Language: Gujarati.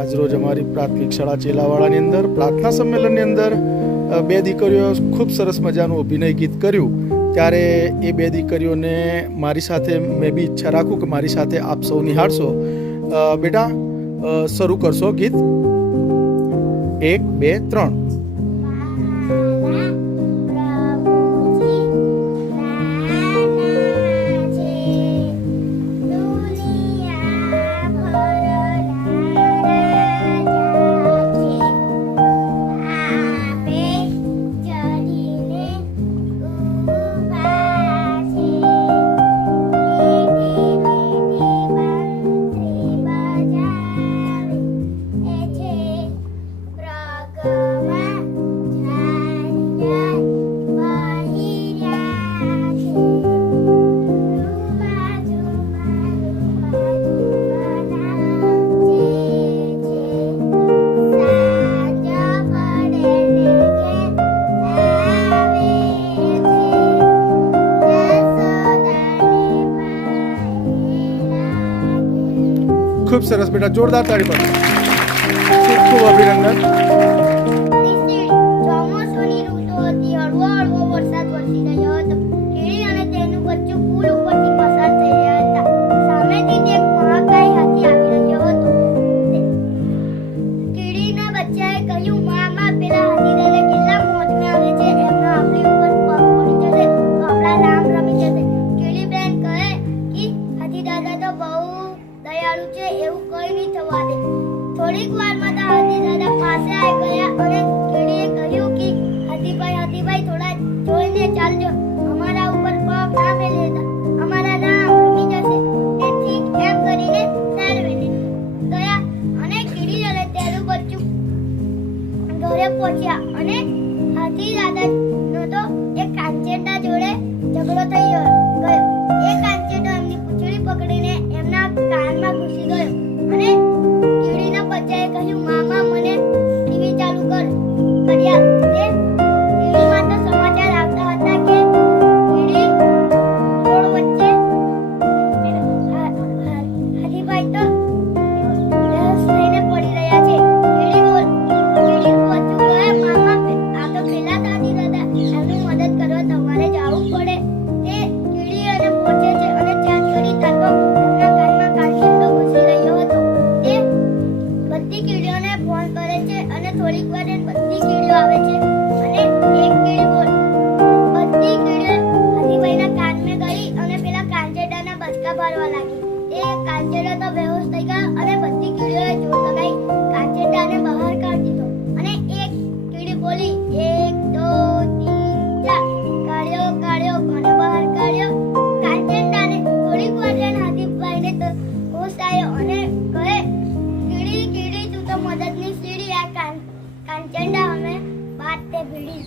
આજરોજ અમારી પ્રાથમિક શાળા ચેલાવાડાની અંદર પ્રાર્થના સંમેલનની અંદર બે દીકરીઓ ખૂબ સરસ મજાનું અભિનય ગીત કર્યું. ત્યારે એ બે દીકરીઓને મારી સાથે મેં બી ઈચ્છા રાખું કે મારી સાથે આપ સૌ નિહાળશો. બેટા શરૂ કરશો ગીત. 1 2 3. ખૂબ સરસ બેટા, જોરદાર તાળી પાડો. ખૂબ ખૂબ અભિનંદન. ચોમાસાની ઋતુ હતી. હળવો હળવો વરસાદ વરસી રહ્યો હતો. કીડી અને તેનું બચ્ચું પુલ ઉપરથી પસાર થઈ રહ્યા હતા. સામેથી એક મહાકાય હાથી આવી રહ્યો હતો. કીડીના બચ્ચાએ કહ્યું, મામા પેલા હાથી દાદા કેટલા મોજમાં આવે છે, એમનો આપણી ઉપર પગ પડી જશે તો આપણા રામ રમી જશે. કીડી બેન કહે કે હાથી દાદા તો બહુ દયાળુ છે, એવું કઈ નહીં થવા દે. થોડીક વારમાં તો હાથી દાદા પાસે આવી ગયા અને કીડીએ કહ્યું કે હાથીભાઈ થોડા જોઈને ચાલજો, અમારા ઉપર પગ ના મેલેતા, અમારા રામ રમી જશે. તેથી એમ કરીને તારવીને ગયા અને કીડી અને તેનું બચ્ચું ઘરે પહોંચ્યા અને હાથી દાદાનો તો એક કાંચેટા જોડે ઝઘડો થઈ ગયો. એ કાંચેટો એમની પૂંછડી પકડીને એમના કાનમાં ઘૂસી ગયો અને કીડીના બચ્ચાએ કહ્યું, મામા મને ટીવી ચાલુ કર્યા. ટીવીમાં તો સમાચાર આવતા હતા કે કીડી રોડ વચ્ચે હાથીભાઈ તો બેહોશ થઈને પડી રહ્યા છે. કીડી બચ્ચું કહે, મામા આ તો પેલા દાદી દાદા, એમની મદદ કરવા તમારે જવું પડે. તે કીડી અને પહોંચે છે અને ત્યાં કરી તકો એમના કાનમાં કાંચેટો ઘૂસી રહ્યો હતો. તે બધી કીડીઓને ફોન કરે છે અને થોડીક વાર બધી કીડીઓ આવે છે અને એક કીડી બધી કીડીઓ હાથીભાઈના કાનમાં ગઈ અને પેલા કાંચેટાના બચકા ભરવા લાગી. તે કાંચેટો તો બેહોશ થઈ ગયો અને બધી કીડીઓએ જોર લગાવી કાંચેટાને બહાર કાઢી દીધો અને એક કીડી બોલી, 1 2 3 4. કાઢ્યો ઘરે બહાર કાઢ્યો કાંચેટાને. થોડીક વાર હાથીભાઈને તો હોશ આવ્યો અને કહે, કીડી તું તો મદદની સીડી, આ કાંચેટા અમે બાદ તે ભીડી.